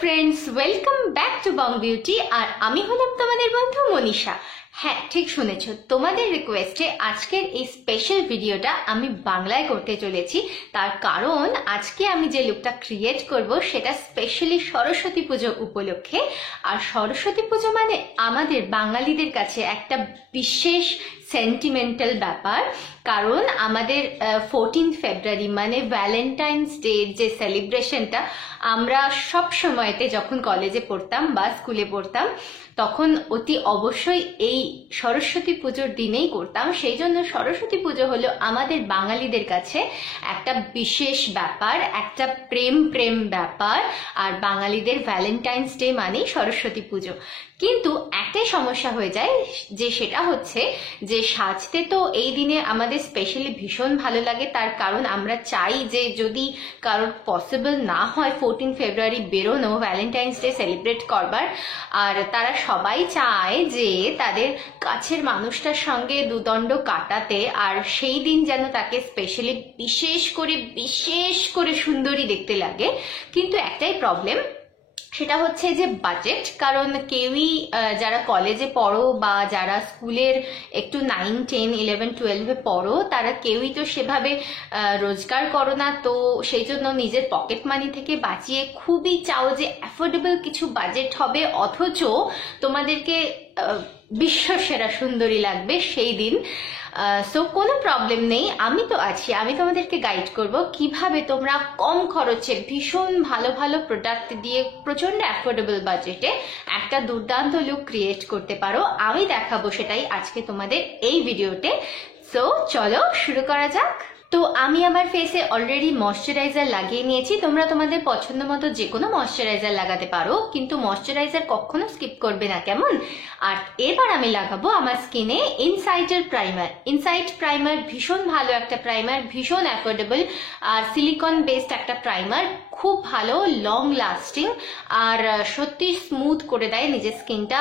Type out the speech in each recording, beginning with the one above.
Friends, welcome back to Bong Beauty. আর আমি হলাম তোমাদের বন্ধু মনীষা। হ্যাঁ, ঠিক শুনেছো, তোমাদের রিকোয়েস্টে আজকের এই স্পেশাল ভিডিওটা আমি বাংলায় করতে চলেছি। তার কারণ আজকে আমি যে লুকটা ক্রিয়েট করব সেটা স্পেশালি সরস্বতী পুজো উপলক্ষে। আর সরস্বতী পুজো মানে আমাদের বাঙালিদের কাছে একটা বিশেষ সেন্টিমেন্টাল ব্যাপার, কারণ আমাদের 14 ফেব্রুয়ারি মানে ভ্যালেন্টাইন্স ডে যে সেলিব্রেশনটা আমরা সব সময়তে যখন কলেজে পড়তাম বা স্কুলে পড়তাম তখন অতি অবশ্যই এই সরস্বতী পুজোর দিনেই করতাম। সেই জন্য সরস্বতী পুজো হলো আমাদের বাঙালিদের কাছে একটা বিশেষ ব্যাপার, একটা প্রেম ব্যাপার। আর বাঙালিদের ভ্যালেন্টাইন্স ডে মানেই সরস্বতী পুজো। কিন্তু একটাই সমস্যা হয়ে যায়, যে সেটা হচ্ছে যে সাজতে তো এই দিনে আমাদের স্পেশালি ভীষণ ভালো লাগে। তার কারণ আমরা চাই যে যদি কারোর পসিবল না হয় 14 ফেব্রুয়ারি বেরোনো ভ্যালেন্টাইন্স ডে সেলিব্রেট করবার, আর তারা সবাই চায় যে তাদের কাছের মানুষটার সঙ্গে দুদণ্ড কাটাতে, আর সেই দিন যেন তাকে স্পেশালি বিশেষ করে সুন্দরী দেখতে লাগে। কিন্তু একটাই প্রবলেম, সেটা হচ্ছে যে বাজেট। কারণ কেউই যারা কলেজে পড়ো বা যারা স্কুলের একটু 9, 10, 11, 12-এ পড়ো, তারা কেউই তো সেভাবে রোজগার করো না। তো সেই জন্য নিজের পকেট মানি থেকে বাঁচিয়ে খুবই চাও যে অ্যাফোর্ডেবল কিছু বাজেট হবে, অথচ তোমাদেরকে বিশ্বসেরা সুন্দরী লাগবে সেই দিন। সো কোনো প্রবলেম নেই, আমি তো আছি, আমি তোমাদেরকে গাইড করব কিভাবে তোমরা কম খরচে ভীষণ ভালো ভালো প্রোডাক্ট দিয়ে প্রচন্ড অ্যাফোর্ডেবল বাজেটে একটা দুর্দান্ত লুক ক্রিয়েট করতে পারো। আমি দেখাবো সেটাই আজকে তোমাদের এই ভিডিওতে। সো চলো শুরু করা যাক। তো আমি আমার ফেসে অলরেডি ময়শ্চারাইজার লাগিয়ে নিয়েছি। তোমরা তোমাদের পছন্দ মতো যে কোনো ময়শ্চারাইজার লাগাতে পারো, কিন্তু ময়শ্চারাইজার কখনো স্কিপ করবে না, কেমন? আর এবার আমি লাগাবো আমার স্কিনে ইনসাইটের প্রাইমার। ইনসাইট প্রাইমার ভীষণ ভালো একটা প্রাইমার, ভীষণ অ্যাফোর্ডেবল আর সিলিকন বেসড একটা প্রাইমার, খুব ভালো, লং লাস্টিং আর সত্যি স্মুথ করে দেয় নিজের স্কিনটা।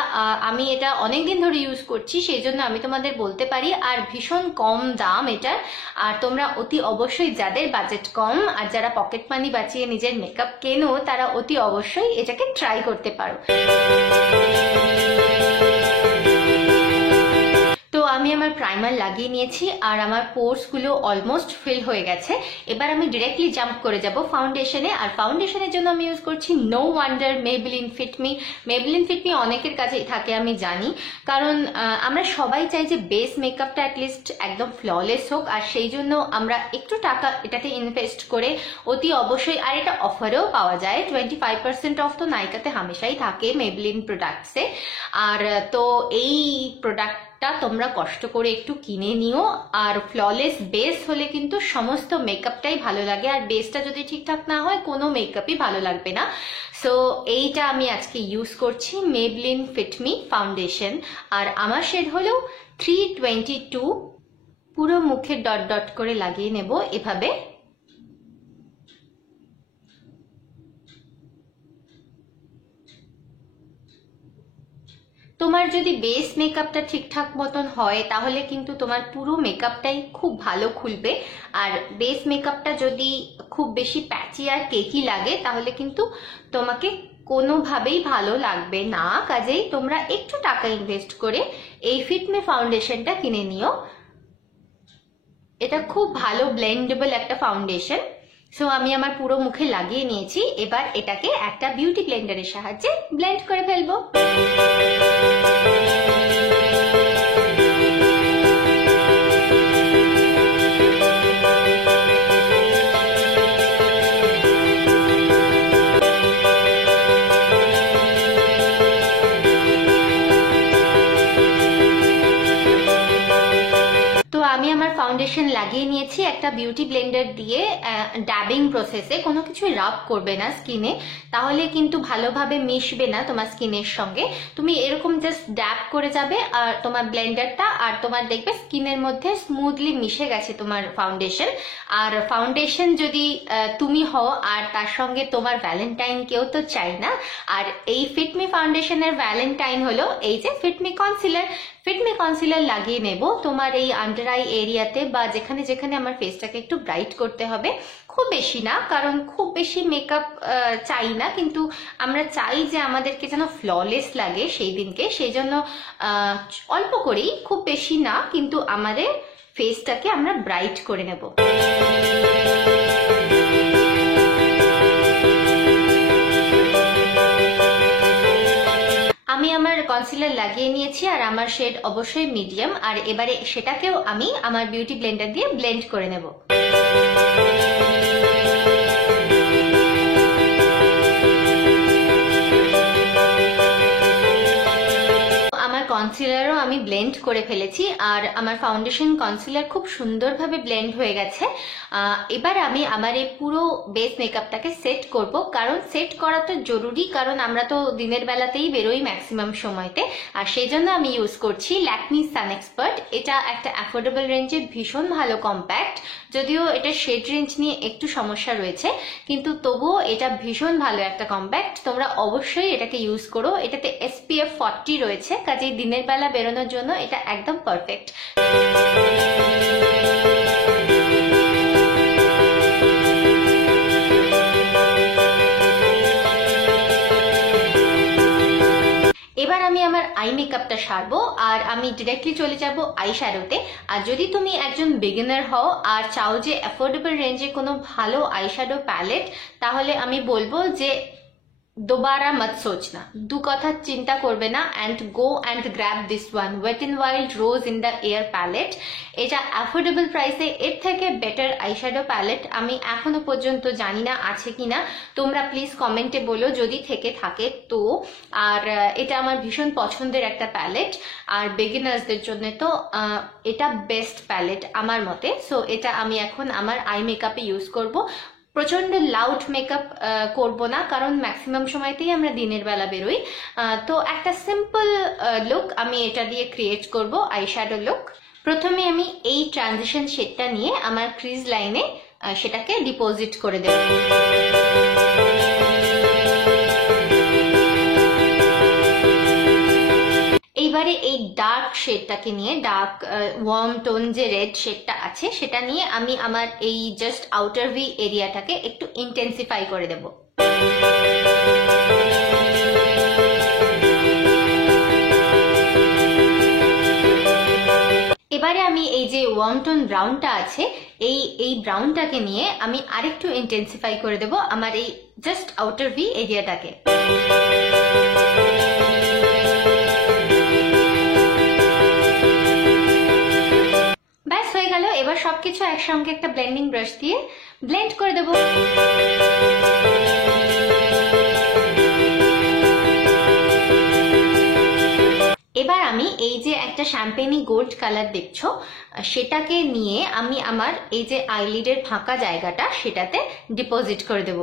আমি এটা অনেকদিন ধরে ইউজ করছি, সেই জন্য আমি তোমাদের বলতে পারি। আর ভীষণ কম দাম এটার। আর তোমরা অতি অবশ্যই যাদের বাজেট কম আর যারা পকেট মানি বাঁচিয়ে নিজের মেকআপ কেনো, তারা অতি অবশ্যই এটাকে ট্রাই করতে পারো। তো আমি আমার প্রাইমার লাগিয়ে নিয়েছি আর আমার পোর্স গুলো অলমোস্ট ফিল হয়ে গেছে। এবার আমি ডিরেক্টলি জাম্প করে যাব ফাউন্ডেশনে। আর ফাউন্ডেশনের জন্য আমি ইউজ করছি no wonder Maybelline Fit Me. Maybelline Fit Me অনেকের কাছেই থাকে আমি জানি, কারণ আমরা সবাই চাই যে বেস মেকআপটা অ্যাটলিস্ট একদম ফ্ললেস হোক। আর সেই জন্য আমরা একটু টাকা এটাতে ইনভেস্ট করে অতি অবশ্যই, আর এটা অফারেও পাওয়া যায়, 25% অফ তো নাইকাতে হামেশাই থাকে মেবলিন প্রোডাক্টসে। আর তো এই প্রোডাক্ট তোমরা কষ্ট করে একটু কিনে নিও। আর ফ্ললেস বেস হলে কিন্তু সমস্ত মেকআপটাই ভালো লাগে, আর বেসটা যদি ঠিকঠাক না হয় কোনো মেকআপই ভালো লাগবে না। সো এইটা আমি আজকে ইউজ করছি মেবলিন ফিটমি ফাউন্ডেশন, আর আমার শেড হলো 322। পুরো মুখে ডট ডট করে লাগিয়ে নেব এভাবে। তোমার যদি বেস মেকআপটা ঠিকঠাক মতন হয় তাহলে কিন্তু তোমার পুরো মেকআপটাই খুব ভালো খুলবে। আর বেস মেকআপটা যদি খুব বেশি প্যাচি আর কেকি লাগে তাহলে কিন্তু তোমাকে কোনোভাবেই ভালো লাগবে না। কাজেই তোমরা একটু টাকা ইনভেস্ট করে এই ফিটমি ফাউন্ডেশনটা কিনে নিও। এটা খুব ভালো ব্লেন্ডেবল একটা ফাউন্ডেশন। সো আমি আমার পুরো মুখে লাগিয়ে নিয়েছি। এবার এটাকে একটা বিউটি ব্লেন্ডারের সাহায্যে ব্লেন্ড করে ফেলবো। আমি আমার ফাউন্ডেশন লাগিয়ে নিয়েছি একটা বিউটি ব্লেন্ডার দিয়ে। ড্যাবিং প্রসেসে, কোনো কিছু রাব করবে না স্কিনে, তাহলে কিন্তু ভালোভাবে মিশবে না তোমার স্কিনের সঙ্গে। তুমি এরকম জাস্ট ড্যাব করে যাবে আর তোমার ব্লেন্ডারটা, আর তোমার দেখবে স্কিনের মধ্যে স্মুথলি মিশে গেছে তোমার ফাউন্ডেশন। আর ফাউন্ডেশন যদি তুমি হও আর তার সঙ্গে তোমার ভ্যালেন্টাইন, কেউ তো চাই না। আর এই ফিটমি ফাউন্ডেশনের ভ্যালেন্টাইন হলো এই যে ফিটমি কনসিলার। ফিটমি কনসিলার লাগিয়ে নেব তোমার এই আন্ডার আই এরিয়াতে বা যেখানে যেখানে আমার ফেসটাকে একটু ব্রাইট করতে হবে। খুব বেশি না, কারণ খুব বেশি মেকআপ চাই না, কিন্তু আমরা চাই যে আমাদেরকে যেন ফ্ললেস লাগে সেই দিনকে, সেই জন্য অল্প করেই, খুব বেশি না, কিন্তু আমাদের ফেসটাকে আমরা ব্রাইট করে নেব। আমি আমার কনসিলার লাগিয়ে নিয়েছি আর আমার শেড অবশ্যই মিডিয়াম, আর এবারে সেটাকেও আমি আমার বিউটি ব্লেন্ডার দিয়ে ব্লেন্ড করে নেব। কনসিলারও আমি ব্লেন্ড করে ফেলেছি আর আমার ফাউন্ডেশন কনসিলার খুব সুন্দরভাবে ব্লেন্ড হয়ে গেছে। এবার আমি আমার এই পুরো বেস মেকআপটাকে সেট করব, কারণ সেট করা তো জরুরি, কারণ আমরা তো দিনের বেলাতেই বেরোই ম্যাক্সিমাম সময়তে, আর সেই জন্য আমি ইউজ করছি ল্যাকমি সান এক্সপার্ট। এটা একটা অ্যাফোর্ডেবল রেঞ্জে ভীষণ ভালো কম্প্যাক্ট, যদিও এটা শেড রেঞ্জ নিয়ে একটু সমস্যা রয়েছে, কিন্তু তবুও এটা ভীষণ ভালো একটা কম্প্যাক্ট। তোমরা অবশ্যই এটাকে ইউজ করো। এটাতে SPF 40 রয়েছে, কাজেই দিনের বেলা বেরোনোর জন্য এটা একদম পারফেক্ট। এবার আমি আমার আই মেকআপটা সারবো আর আমি ডিরেক্টলি চলে যাব আই শ্যাডোতে। আর যদি তুমি একজন বিগিনার হও আর চাও যে অ্যাফোর্ডেবল রেঞ্জে কোনো ভালো আই শ্যাডো প্যালেট, তাহলে আমি বলবো যে दोबारा मत सोचना, दो कथा चिंता करबे ना, and go and grab this one Wet and Wild rose in the air palette. এটা অ্যাফোর্ডেবল প্রাইসে এর থেকে বেটার আইশ্যাডো প্যালেট আমি এখনো পর্যন্ত জানি না আছে কিনা, তোমরা প্লিজ কমেন্টে বলো যদি থেকে থাকে তো। আর এটা আমার ভীষণ পছন্দের একটা প্যালেট, আর বিগিনার্সদের জন্য তো এটা বেস্ট প্যালেট আমার মতে। সো এটা আমি এখন আমার আই মেকআপে ইউজ করব। প্রচন্ড লাউড মেকআপ করব না, কারণ ম্যাক্সিমাম সময়তেই আমরা দিনের বেলা বেরোই। তো একটা সিম্পল লুক আমি এটা দিয়ে ক্রিয়েট করব, আইশ্যাডো লুক। প্রথমে আমি এই ট্রানজিশন শেডটা নিয়ে আমার ক্রিজ লাইনে সেটাকে ডিপোজিট করে দেব। এইবারে এই ডার্ক শেডটাকে নিয়ে, ডার্ক ওয়ার্ম টোন যে রেড শেডটা আছে সেটা নিয়ে আমি আমার এই জাস্ট আউটার ভি এরিয়াটাকে একটু ইন্টেন্সিফাই করে দেব। এবারে আমি এই যে ওয়ার্ম টোন ব্রাউনটা আছে এই ব্রাউনটাকে নিয়ে আমি আরেকটু ইন্টেন্সিফাই করে দেব আমার এই জাস্ট আউটার ভি এরিয়াটাকে। ব্যাস হয়ে গেল। এবার সবকিছু একসঙ্গে একটা ব্লেন্ডিং ব্রাশ দিয়ে ব্লেন্ড করে দেব। এবার আমি এই যে একটা শ্যাম্পেনি গোল্ড কালার দেখছো সেটাকে নিয়ে আমি আমার এই যে আইলিডের ফাঁকা জায়গাটা সেটাতে ডিপোজিট করে দেব।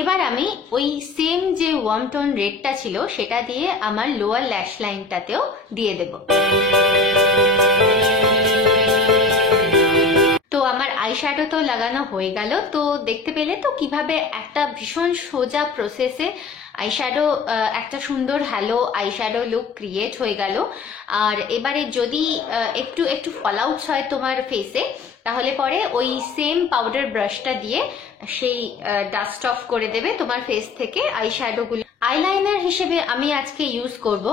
এবার আমি ওই সেম যে ওয়ার্ম টোন রেডটা ছিল সেটা দিয়ে আমার লোয়ার ল্যাশ লাইনটাতেও দিয়ে দেব। তো আমার আইশ্যাডো তো লাগানো হয়ে গেল। তো দেখতে পেলে তো কিভাবে একটা ভীষণ সোজা প্রসেসে আইশ্যাডো একটা সুন্দর হ্যালো আইশ্যাডো লুক ক্রিয়েট হয়ে গেল। আর এবারে যদি একটু একটু ফলআউটস হয় তোমার ফেসে, তাহলে পরে ওই সেম পাউডার ব্রাশটা দিয়ে সেই ডাস্ট অফ করে দেবে তোমার ফেস থেকে আইশ্যাডোগুলো। আইলাইনার হিসেবে আমি আজকে ইউজ করব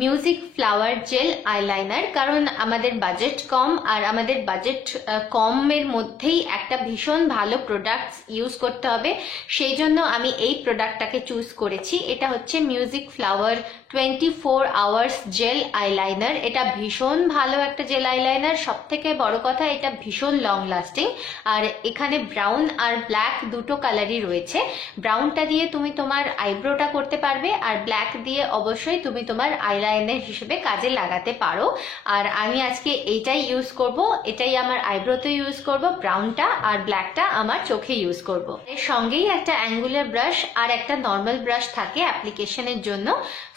মিউজিক ফ্লাওয়ার জেল আইলাইনার, কারণ আমাদের বাজেট কম আর আমাদের বাজেট কমের মধ্যেই একটা ভীষণ ভালো প্রোডাক্ট ইউজ করতে হবে, সেই জন্য আমি এই প্রোডাক্টটাকে চুজ করেছি। এটা হচ্ছে Music Flower 24 hours gel eyeliner. এটা ভীষণ ভালো একটা জেল আইলাইনার, সব থেকে বড় কথা এটা ভীষণ লং লাস্টিং। আর এখানে ব্রাউন আর ব্ল্যাক দুটো কালারই রয়েছে। ব্রাউনটা দিয়ে তুমি তোমার আইব্রোটা করতে পারবে, আর ব্ল্যাক দিয়ে অবশ্যই তুমি তোমার আইলাইনার হিসেবে কাজে লাগাতে পারো। আর আমি আজকে এইটাই ইউজ করব, এটাই আমার আইব্রোতে ইউজ করব, ব্রাউনটা আর ব্ল্যাকটা আমার চোখে ইউজ করব। এর সঙ্গেই একটা অ্যাঙ্গুলার ব্রাশ আর একটা নর্মাল ব্রাশ থাকে অ্যাপ্লিকেশনের জন্য,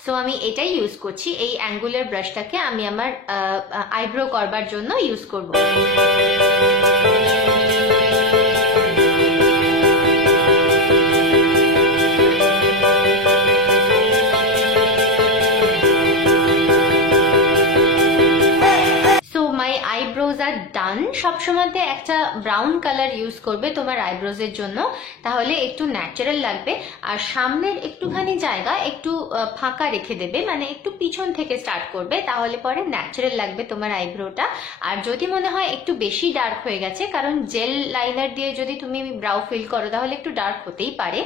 সো আমি এটাই ইউজ করছি। এই অ্যাঙ্গুলার ব্রাশটাকে আমি আমার আইব্রো করবার জন্য ইউজ করব। সবসময়তে একটা ব্রাউন কালার ইউজ করবে তোমার আইব্রোজের জন্য, তাহলে একটু ন্যাচারাল লাগবে। আর সামনের একটুখানি জায়গা একটু ফাঁকা রেখে দেবে, মানে একটু পিছন থেকে স্টার্ট করবে, তাহলে পরে ন্যাচারাল লাগবে তোমার আইব্রোটা। আর যদি মনে হয় একটু বেশি ডার্ক হয়ে গেছে, কারণ জেল লাইনার দিয়ে যদি তুমি ব্রাউ ফিল করো তাহলে একটু ডার্ক হতেই পারে,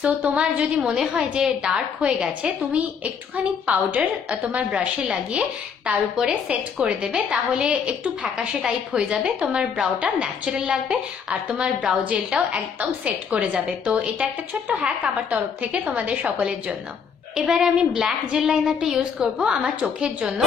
সো তোমার যদি মনে হয় যে ডার্ক হয়ে গেছে, তুমি একটুখানি পাউডার তোমার ব্রাশে লাগিয়ে তার উপরে সেট করে দেবে, তাহলে একটু ফ্যাকাশে টাইপ হয়ে যাবে, তোমার ব্রাউটা ন্যাচারাল লাগবে আর তোমার ব্রাউ জেলটাও একদম সেট করে যাবে। তো এটা একটা ছোট্ট হ্যাক আমার তরফ থেকে তোমাদের সকলের জন্য। এবারে আমি ব্ল্যাক জেল লাইনারটা ইউজ করব আমার চোখের জন্য।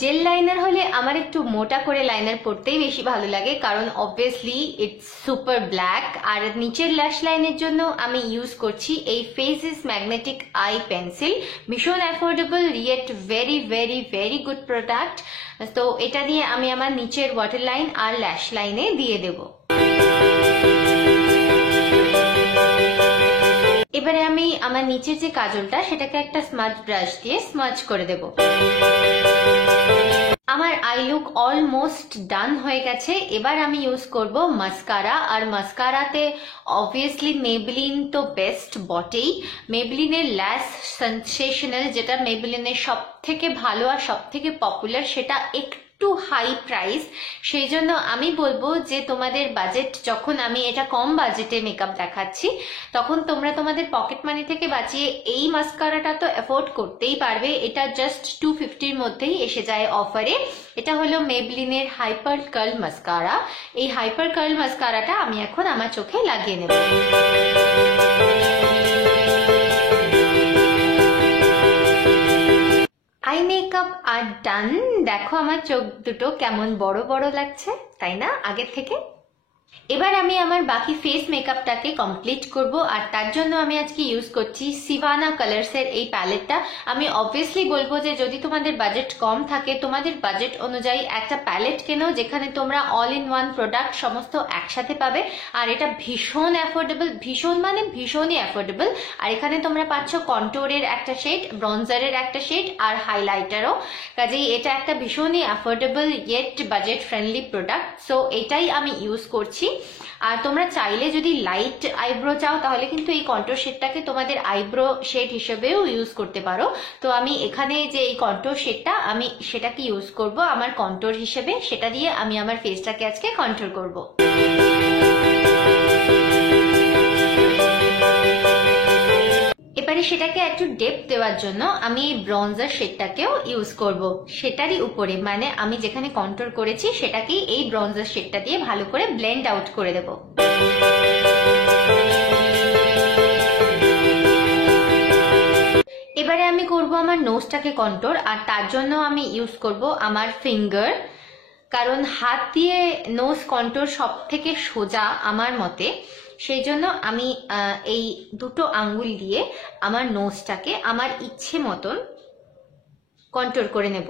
জেল লাইনার হলে আমার একটু মোটা করে লাইনার পরতেই বেশি ভালো লাগে, কারণ অবভিয়াসলি ইটস সুপার ব্ল্যাক। আর নিচের ল্যাশ লাইনের জন্য আমি ইউজ করছি এই ফেসেস ম্যাগনেটিক আই পেন্সিল, ভীষণ affordable yet very very very good product. তো এটা দিয়ে আমি আমার নিচের ওয়াটার লাইন আর ল্যাশ লাইনে দিয়ে দেব। এবারে আমি আমার নিচের যে কাজলটা সেটাকে একটা স্মাজ ব্রাশ দিয়ে স্মাজ করে দেব। আমার আই লুক অলমোস্ট ডান হয়ে গেছে। এবার আমি ইউজ করব মাস্কারা, আর মাস্কারাতে অবভিয়াসলি মেবলিন তো বেস্ট বটেই। মেবলিনের ল্যাশ সেনসেশনাল, যেটা মেবলিনের সব থেকে ভালো আর সব থেকে পপুলার, সেটা একটু হাই প্রাইস, সেই জন্য আমি বলবো যে তোমাদের বাজেট, যখন আমি এটা কম বাজেটে মেকআপ দেখাচ্ছি, তখন তোমরা তোমাদের পকেট মানি থেকে বাঁচিয়ে এই মাস্কারাটা তো অ্যাফোর্ড করতেই পারবে। এটা জাস্ট 250-র মধ্যেই এসে যায় অফারে। এটা হলো মেবলিনের হাইপার কার্ল মাস্কারা। এই হাইপার কার্ল মাস্কারাটা আমি এখন আমার চোখে লাগিয়ে নেব। আই মেকআপ আর ডান। দেখো আমার চোখ দুটো কেমন বড় বড় লাগছে, তাই না, আগের থেকে। এবার আমি আমার বাকি ফেস মেকআপটাকে কমপ্লিট করব, আর তার জন্য আমি আজকে ইউজ করছি সিভানা কালার্সের এই প্যালেটটা। আমি অবভিয়াসলি বলবো যে যদি তোমাদের বাজেট কম থাকে, তোমাদের বাজেট অনুযায়ী একটা প্যালেট কেনো, যেখানে তোমরা অল ইন ওয়ান প্রোডাক্ট সমস্ত একসাথে পাবে। আর এটা ভীষণ অ্যাফোর্ডেবল, ভীষণ মানে ভীষণই অ্যাফোর্ডেবল। আর এখানে তোমরা পাচ্ছ কন্ট্যুরের একটা শেড, ব্রঞ্জারের একটা শেড আর হাইলাইটারও। কাজেই এটা একটা ভীষণই affordable yet budget friendly product, so এটাই আমি ইউজ করছি। আর তোমরা চাইলে যদি লাইট আইব্রো চাও, তাহলে কিন্তু এই কন্ট্যুর শেডটাকে তোমাদের আইব্রো শেড হিসেবেও ইউজ করতে পারো। তো আমি এখানে যে এই কন্ট্যুর শেডটা, আমি সেটাকে ইউজ করব আমার কন্ট্যুর হিসেবে, সেটা দিয়ে আমি আমার ফেসটাকে আজকে কন্ট্যুর করব। এবারে সেটাকে একটু ডেপথ দেওয়ার জন্য আমি এই ব্রঞ্জার শেডটাকেও ইউজ করব সেটারই উপরে, মানে আমি যেখানে কন্ট্যুর করেছি সেটাকেই এই ব্রঞ্জার শেডটা দিয়ে ভালো করে ব্লেন্ড আউট করে দেব। এবারে আমি করব আমার নোজটাকে কন্ট্যুর, আর তার জন্য আমি ইউজ করব আমার ফিঙ্গার, কারণ হাত দিয়ে নোজ কন্ট্যুর সব থেকে সোজা আমার মতে। সেই জন্য আমি এই দুটো আঙ্গুল দিয়ে আমার নোজটাকে আমার ইচ্ছে মতন কন্ট্যুর করে নেব।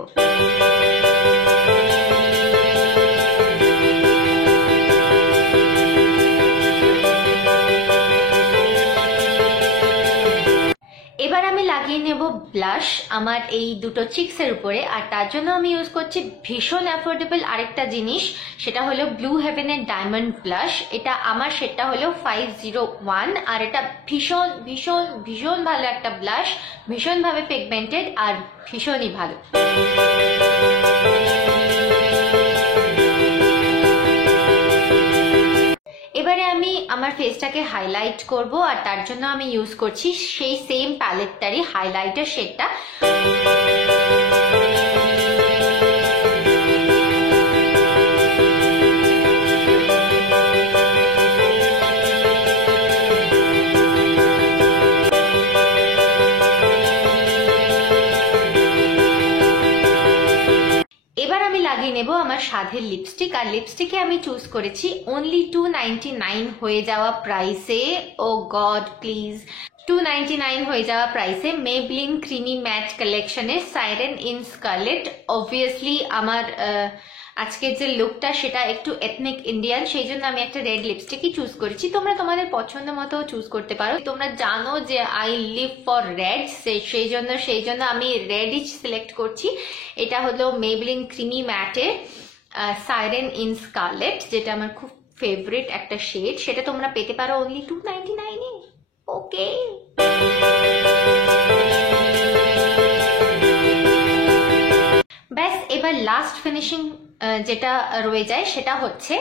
এবার আমি লাগিয়ে নেব ব্লাশ আমার এই দুটো চিক্সের উপরে, আর তার জন্য আমি ইউজ করছি ভীষণ অ্যাফোর্ডেবল আরেকটা জিনিস, সেটা হলো ব্লু হেভেনের ডায়মন্ড ব্লাশ। এটা আমার সেটটা হলো 501, আর এটা ভীষণ ভীষণ ভীষণ ভালো একটা ব্লাশ, ভীষণভাবে পিগমেন্টেড আর ভীষণই ভালো। এবারে আমি আমার ফেসটাকে হাইলাইট করব, আর তার জন্য আমি ইউজ করছি সেই সেম প্যালেটটারই হাইলাইটার শেডটা। এবার আমি লাগিয়ে নেব আমার সাধের লিপস্টিক, আর লিপস্টিকে আমি চুজ করেছি অনলি 299 হয়ে যাওয়া প্রাইসে। ও গড প্লিজ, 299 হয়ে যাওয়া প্রাইসে মেবলিন ক্রিমি ম্যাট কালেকশনের সাইরেন ইন স্কারলেট। অবভিয়াসলি আমার আজকের যে লুকটা সেটা একটু এথনিক ইন্ডিয়ান, সেই জন্য আমি একটা রেড লিপস্টিকই চুজ করেছি। তোমরা তোমাদের পছন্দ মতো চুজ করতে পারো। তোমরা জানো যে আই লিভ ফর রেড, সেই জন্য আমি রেডই সিলেক্ট করছি। এটা হলো মেবলিন ক্রিমি ম্যাটের সাইরেন ইন স্কারলেট, যেটা আমার খুব ফেভারিট একটা শেড। সেটা তোমরা পেতে পারো অনলি 299 এ। ওকে, ব্যাস এবার লাস্ট ফিনিশিং যেটা রয়ে যায় সেটা হচ্ছে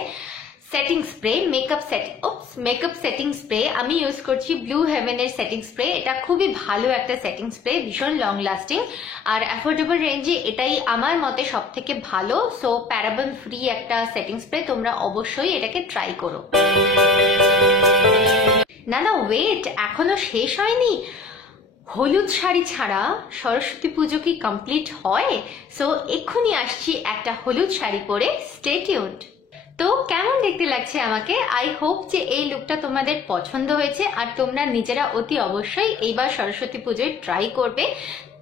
setting spray, makeup setting spray. আমি ইউজ করছি ব্লু হেভেনের সেটিং স্প্রে। এটা খুবই ভালো একটা সেটিং স্প্রে, ভীষণ লং লাস্টিং আর অ্যাফোর্ডেবল রেঞ্জে এটাই আমার মতে সব থেকে ভালো। সো প্যারাবেন ফ্রি একটা সেটিং স্প্রে, তোমরা অবশ্যই এটাকে ট্রাই করো। না ওয়েট, এখনো শেষ হয়নি। হলুদ শাড়ি ছাড়া সরস্বতী পুজো কি কমপ্লিট হয়? সো এক্ষুনি আসছি একটা হলুদ শাড়ি পরে, স্টে টিউনড। তো কেমন দেখতে লাগছে আমাকে? আই হোপ যে এই লুকটা তোমাদের পছন্দ হয়েছে আর তোমরা নিজেরা অতি অবশ্যই এইবার সরস্বতী পুজোয় ট্রাই করবে।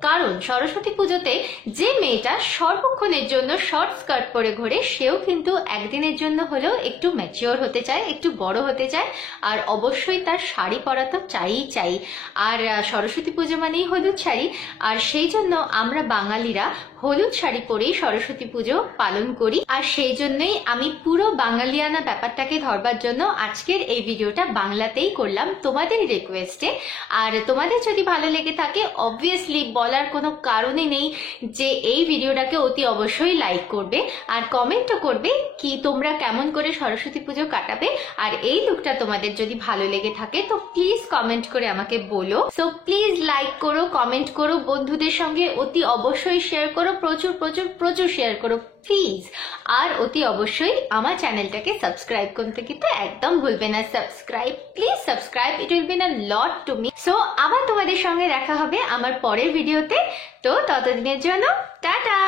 কারণ সরস্বতী পুজোতে যে মেয়েটা সর্বক্ষণের জন্য শর্ট স্কার্ট পরে ঘোরে, সেও কিন্তু একদিনের জন্য হলেও একটু ম্যাচিওর হতে চায়, একটু বড় হতে চায়, আর অবশ্যই তার শাড়ি পরা তো চাই। আর সরস্বতী পুজো মানেই হলুদ শাড়ি, আর সেই জন্য আমরা বাঙালিরা হলুদ শাড়ি পরেই সরস্বতী পুজো পালন করি। আর সেই জন্যই আমি পুরো বাঙালিয়ানা ব্যাপারটাকে ধরবার জন্য আজকের এই ভিডিওটা বাংলাতেই করলাম তোমাদের রিকোয়েস্টে। আর তোমাদের যদি ভালো লেগে থাকে, অবভিয়াসলি বলার কোনো কারণই নেই যে এই ভিডিওটাকে অতি অবশ্যই লাইক করবে আর কমেন্টও করবে কি তোমরা কেমন করে সরস্বতী পুজো কাটাবে। আর এই লুকটা তোমাদের যদি ভালো লেগে থাকে তো প্লিজ কমেন্ট করে আমাকে বলো। সো প্লিজ লাইক করো, কমেন্ট করো, বন্ধুদের সঙ্গে অতি অবশ্যই শেয়ার করো, প্রচুর শেয়ার করো প্লিজ। আর অতি অবশ্যই আমার চ্যানেলটাকে সাবস্ক্রাইব করতে কিন্তু একদম ভুলবে না। Please subscribe, it will been a lot to me. So আবার তোমাদের সঙ্গে দেখা হবে আমার পরের ভিডিওতে। তো ততদিনের জন্য টাটা।